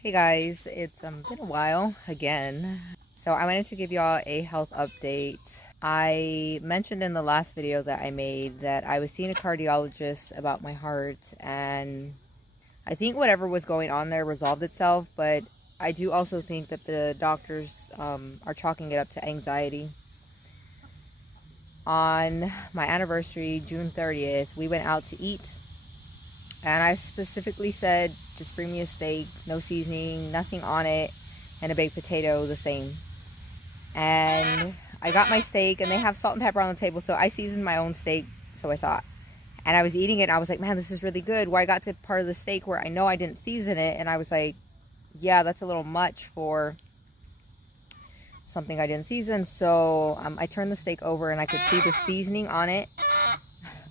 Hey guys, it's been a while again. So I wanted to give y'all a health update. I mentioned in the last video that I made that I was seeing a cardiologist about my heart, and I think whatever was going on there resolved itself, but I do also think that the doctors are chalking it up to anxiety. On my anniversary, June 30th, we went out to eat. And I specifically said, just bring me a steak, no seasoning, nothing on it, and a baked potato the same. And I got my steak, and they have salt and pepper on the table, so I seasoned my own steak, so I thought. And I was eating it, and I was like, man, this is really good. Well, I got to part of the steak where I know I didn't season it, and I was like, yeah, that's a little much for something I didn't season. So I turned the steak over, and I could see the seasoning on it.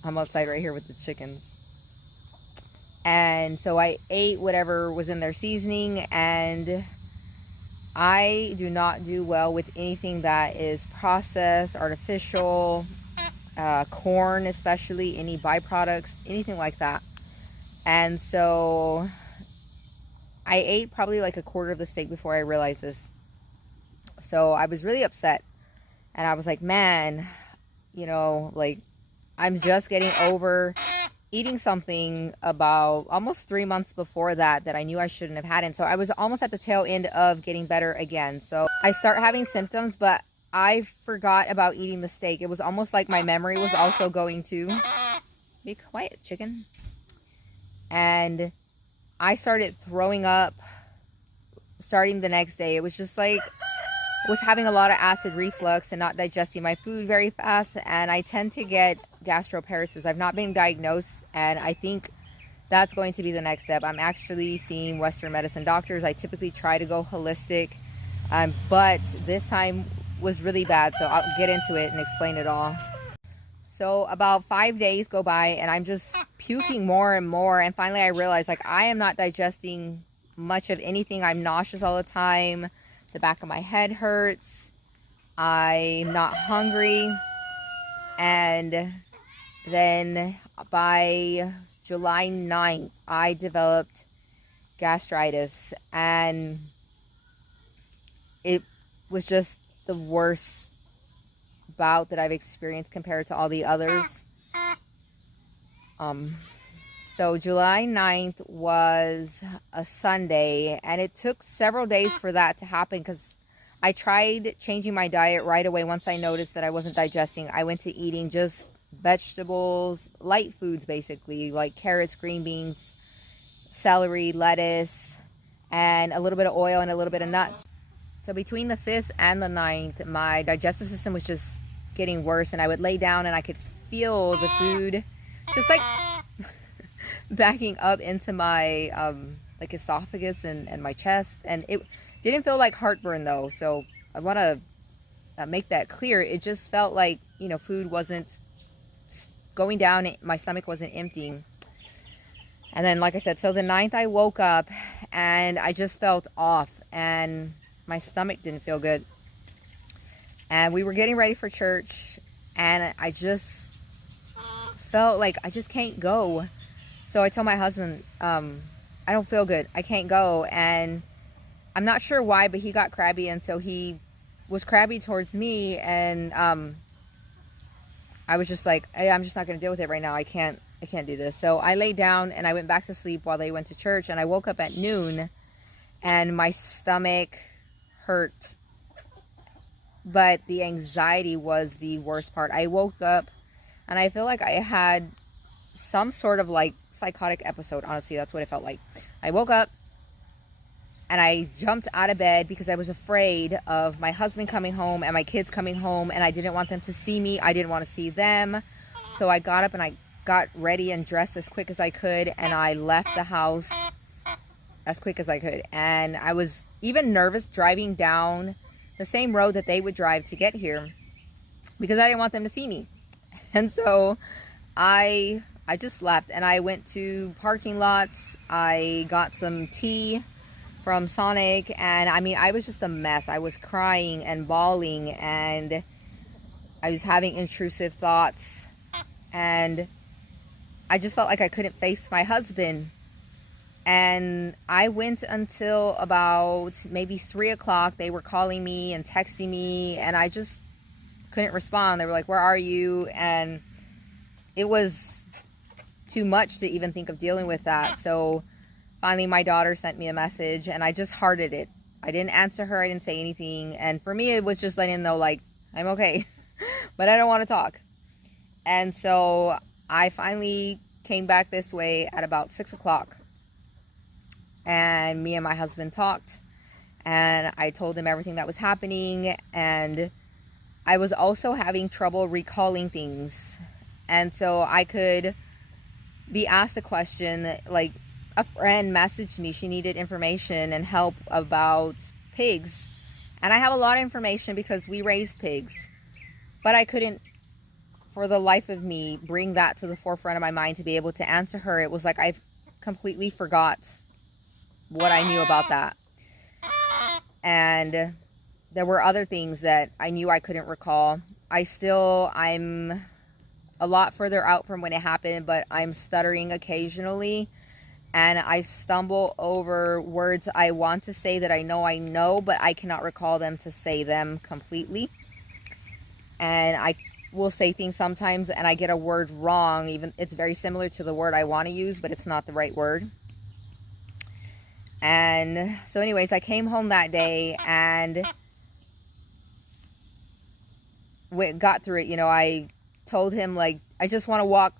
I'm outside right here with the chickens. And so I ate whatever was in their seasoning, and I do not do well with anything that is processed, artificial, corn especially, any byproducts, anything like that. And so I ate probably like a quarter of the steak before I realized this. So I was really upset, and I was like, man, like I'm just getting over eating something about almost 3 months before that I knew I shouldn't have had. And so I was almost at the tail end of getting better again. So I start having symptoms, but I forgot about eating the steak. It was almost like my memory was also going to be quiet, chicken. And I started throwing up starting the next day. It was just like was having a lot of acid reflux and not digesting my food very fast, and I tend to get gastroparesis. I've not been diagnosed, and I think that's going to be the next step. I'm actually seeing Western medicine doctors. I typically try to go holistic, but this time was really bad, so I'll get into it and explain it all. So about 5 days go by, and I'm just puking more and more, and finally I realized, like, I am not digesting much of anything. I'm nauseous all the time. The back of my head hurts. I'm not hungry. And then by July 9th, I developed gastritis. And it was just the worst bout that I've experienced compared to all the others. So July 9th was a Sunday, and it took several days for that to happen because I tried changing my diet right away once I noticed that I wasn't digesting. I went to eating just vegetables, light foods basically, like carrots, green beans, celery, lettuce, and a little bit of oil and a little bit of nuts. So between the 5th and the 9th, my digestive system was just getting worse, and I would lay down and I could feel the food just like backing up into my like esophagus and my chest, and it didn't feel like heartburn though, so I want to make that clear. It just felt like, food wasn't going down, my stomach wasn't emptying. And then, like I said, so the 9th I woke up and I just felt off, and my stomach didn't feel good, and we were getting ready for church, and I just felt like I just can't go. So I told my husband, I don't feel good. I can't go. And I'm not sure why, but he got crabby. And so he was crabby towards me. And I was just like, hey, I'm just not going to deal with it right now. I can't do this. So I laid down and I went back to sleep while they went to church. And I woke up at noon and my stomach hurt. But the anxiety was the worst part. I woke up and I feel like I had some sort of like psychotic episode. Honestly, that's what it felt like. I woke up and I jumped out of bed because I was afraid of my husband coming home and my kids coming home, and I didn't want them to see me. I didn't want to see them. So I got up and I got ready and dressed as quick as I could, and I left the house as quick as I could. And I was even nervous driving down the same road that they would drive to get here because I didn't want them to see me. And so I just left, and I went to parking lots. I got some tea from Sonic, and I mean, I was just a mess. I was crying and bawling, and I was having intrusive thoughts, and I just felt like I couldn't face my husband. And I went until about maybe 3 o'clock. They were calling me and texting me, and I just couldn't respond. They were like, where are you? And it was too much to even think of dealing with that. So finally my daughter sent me a message, and I just hearted it. I didn't answer her. I didn't say anything. And for me, it was just letting them know, like, I'm okay, but I don't want to talk. And so I finally came back this way at about 6 o'clock. And me and my husband talked, and I told him everything that was happening. And I was also having trouble recalling things. And so I could be asked a question, like a friend messaged me. She needed information and help about pigs. And I have a lot of information because we raise pigs. But I couldn't, for the life of me, bring that to the forefront of my mind to be able to answer her. It was like I completely forgot what I knew about that. And there were other things that I knew I couldn't recall. I'm a lot further out from when it happened, but I'm stuttering occasionally, and I stumble over words I want to say that I know, but I cannot recall them to say them completely. And I will say things sometimes and I get a word wrong, even it's very similar to the word I want to use, but it's not the right word. And so anyways, I came home that day and got through it. You know, I told him, like, I just want to walk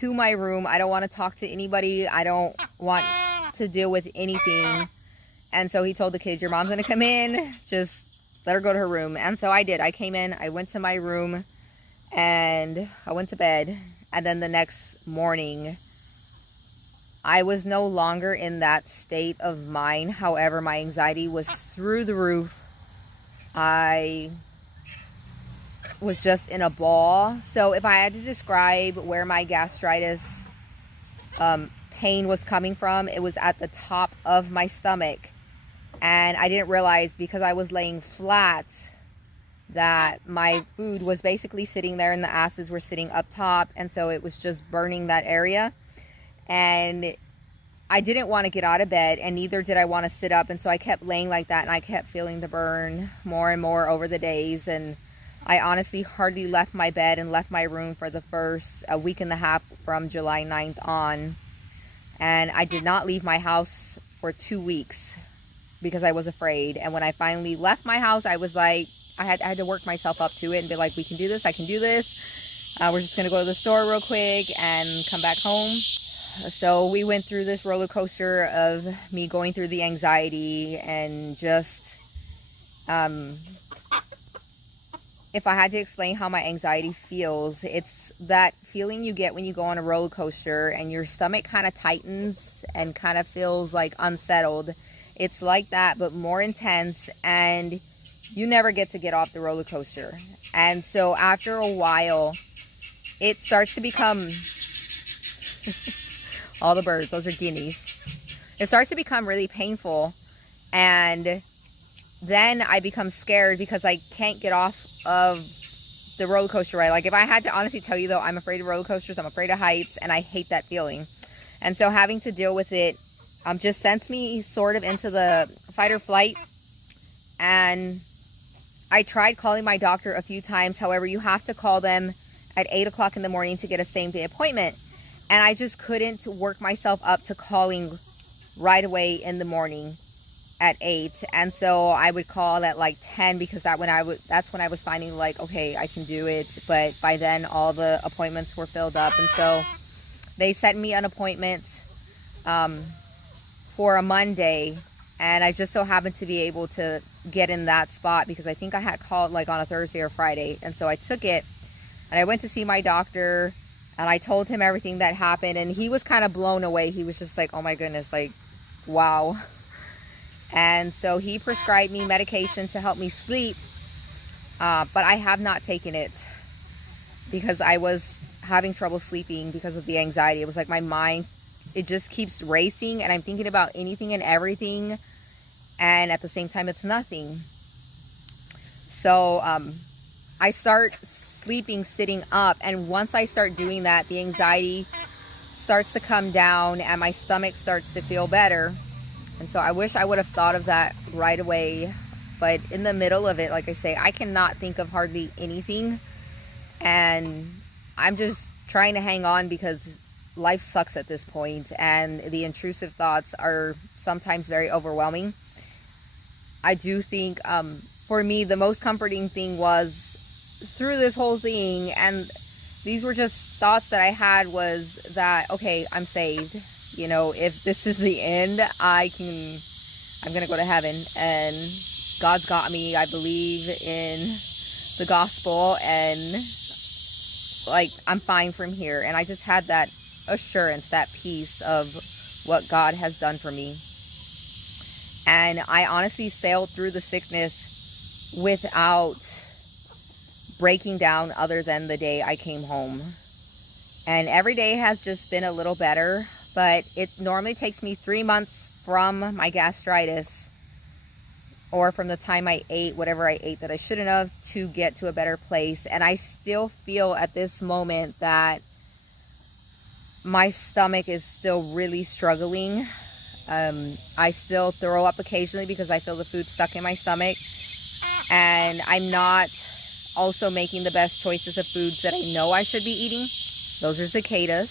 to my room. I don't want to talk to anybody. I don't want to deal with anything. And so he told the kids, your mom's going to come in. Just let her go to her room. And so I did. I came in. I went to my room and I went to bed. And then the next morning, I was no longer in that state of mind. However, my anxiety was through the roof. I was just in a ball. So if I had to describe where my gastritis pain was coming from, it was at the top of my stomach. And I didn't realize, because I was laying flat, that my food was basically sitting there and the acids were sitting up top. And so it was just burning that area. And I didn't want to get out of bed, and neither did I want to sit up. And so I kept laying like that, and I kept feeling the burn more and more over the days. And I honestly hardly left my bed and left my room for the first week and a half from July 9th on. And I did not leave my house for 2 weeks because I was afraid. And when I finally left my house, I was like, I had to work myself up to it and be like, we can do this. I can do this. We're just going to go to the store real quick and come back home. So we went through this roller coaster of me going through the anxiety and just, if I had to explain how my anxiety feels, it's that feeling you get when you go on a roller coaster and your stomach kind of tightens and kind of feels like unsettled. It's like that, but more intense, and you never get to get off the roller coaster. And so after a while, it starts to become... all the birds, those are guineas. It starts to become really painful, and then I become scared because I can't get off of the roller coaster ride. Like, if I had to honestly tell you, though, I'm afraid of roller coasters, I'm afraid of heights, and I hate that feeling. And so having to deal with it just sends me sort of into the fight or flight. And I tried calling my doctor a few times. However, you have to call them at 8 o'clock in the morning to get a same-day appointment. And I just couldn't work myself up to calling right away in the morning at 8. And so I would call at like 10, because that's when I was finding, like, okay, I can do it. But by then all the appointments were filled up. And so they sent me an appointment for a Monday. And I just so happened to be able to get in that spot because I think I had called like on a Thursday or Friday. And so I took it and I went to see my doctor. And I told him everything that happened, and he was kind of blown away. He was just like, oh my goodness, like, wow. And so he prescribed me medication to help me sleep, but I have not taken it because I was having trouble sleeping because of the anxiety. It was like my mind, it just keeps racing, and I'm thinking about anything and everything, and at the same time, it's nothing. So I start sleeping sitting up, and once I start doing that, the anxiety starts to come down and my stomach starts to feel better. And so I wish I would have thought of that right away. But in the middle of it, like I say, I cannot think of hardly anything. And I'm just trying to hang on because life sucks at this point, and the intrusive thoughts are sometimes very overwhelming. I do think for me, the most comforting thing was through this whole thing, and these were just thoughts that I had, was that, okay, I'm saved. You know, if this is the end, I'm going to go to heaven, and God's got me. I believe in the gospel, and like, I'm fine from here. And I just had that assurance, that peace of what God has done for me. And I honestly sailed through the sickness without breaking down, other than the day I came home. And every day has just been a little better, but it normally takes me 3 months from my gastritis, or from the time I ate whatever I ate that I shouldn't have, to get to a better place. And I still feel at this moment that my stomach is still really struggling. I still throw up occasionally because I feel the food stuck in my stomach. And I'm not also making the best choices of foods that I know I should be eating. Those are cicadas.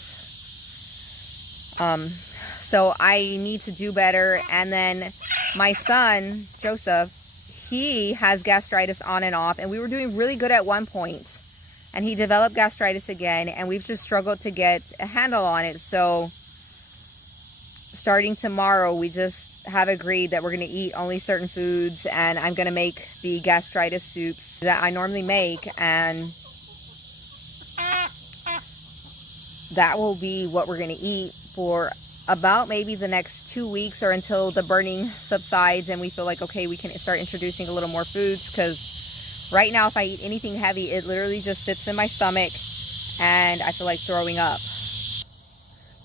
So I need to do better. And then my son, Joseph, he has gastritis on and off. And we were doing really good at one point. And he developed gastritis again. And we've just struggled to get a handle on it. So starting tomorrow, we just have agreed that we're going to eat only certain foods. And I'm going to make the gastritis soups that I normally make. And that will be what we're going to eat for about maybe the next 2 weeks, or until the burning subsides and we feel like, okay, we can start introducing a little more foods. Because right now, if I eat anything heavy, it literally just sits in my stomach and I feel like throwing up.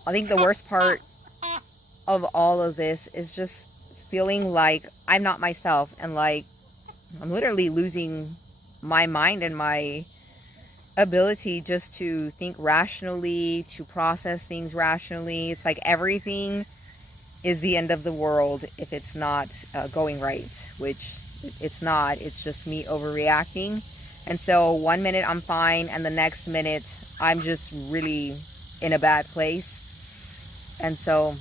I think the worst part of all of this is just feeling like I'm not myself, and like I'm literally losing my mind and my ability just to think rationally, to process things rationally. It's like everything is the end of the world if it's not going right, which it's not. It's just me overreacting. And so 1 minute I'm fine, and the next minute I'm just really in a bad place. And so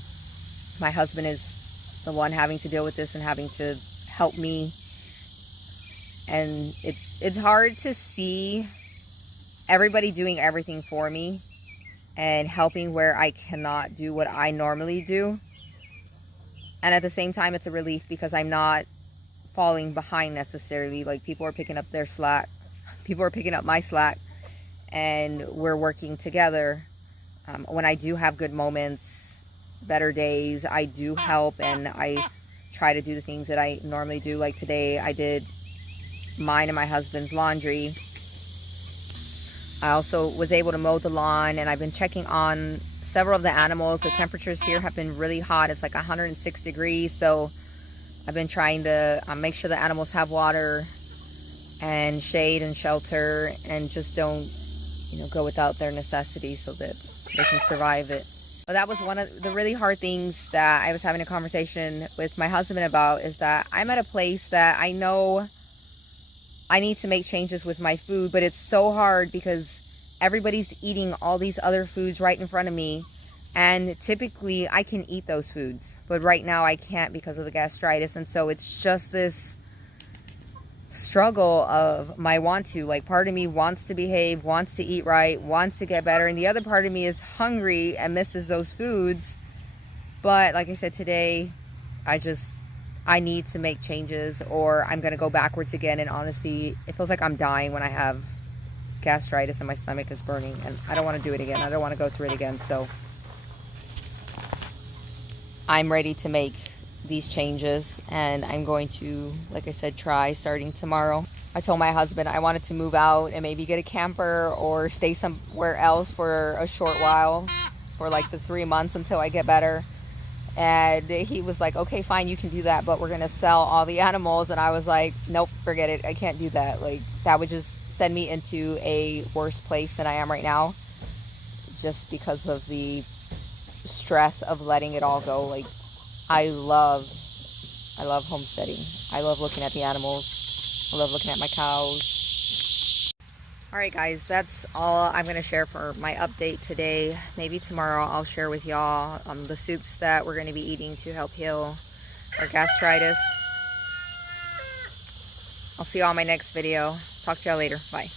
my husband is the one having to deal with this and having to help me. And it's hard to see everybody doing everything for me and helping where I cannot do what I normally do. And at the same time, it's a relief because I'm not falling behind necessarily. Like, people are picking up their slack. People are picking up my slack, and we're working together. When I do have good moments, better days, I do help, and I try to do the things that I normally do. Like today, I did mine and my husband's laundry. I also was able to mow the lawn, and I've been checking on several of the animals. The temperatures here have been really hot. It's like 106 degrees. So I've been trying to make sure the animals have water and shade and shelter, and just don't, go without their necessities so that they can survive it. But that was one of the really hard things that I was having a conversation with my husband about, is that I'm at a place that I know I need to make changes with my food, but it's so hard because everybody's eating all these other foods right in front of me. And typically I can eat those foods, but right now I can't because of the gastritis. And so it's just this struggle of my want to, like, part of me wants to behave, wants to eat right, wants to get better. And the other part of me is hungry and misses those foods. But like I said, today, I need to make changes, or I'm going to go backwards again. And honestly, it feels like I'm dying when I have gastritis and my stomach is burning, and I don't want to do it again. I don't want to go through it again. So I'm ready to make these changes, and I'm going to, like I said, try starting tomorrow. I told my husband I wanted to move out and maybe get a camper or stay somewhere else for a short while, for like the 3 months until I get better. And he was like, okay, fine, you can do that, but we're going to sell all the animals. And I was like, nope, forget it. I can't do that. Like, that would just send me into a worse place than I am right now, just because of the stress of letting it all go. Like, I love homesteading. I love looking at the animals. I love looking at my cows. Alright guys, that's all I'm going to share for my update today. Maybe tomorrow I'll share with y'all the soups that we're going to be eating to help heal our gastritis. I'll see y'all in my next video. Talk to y'all later. Bye.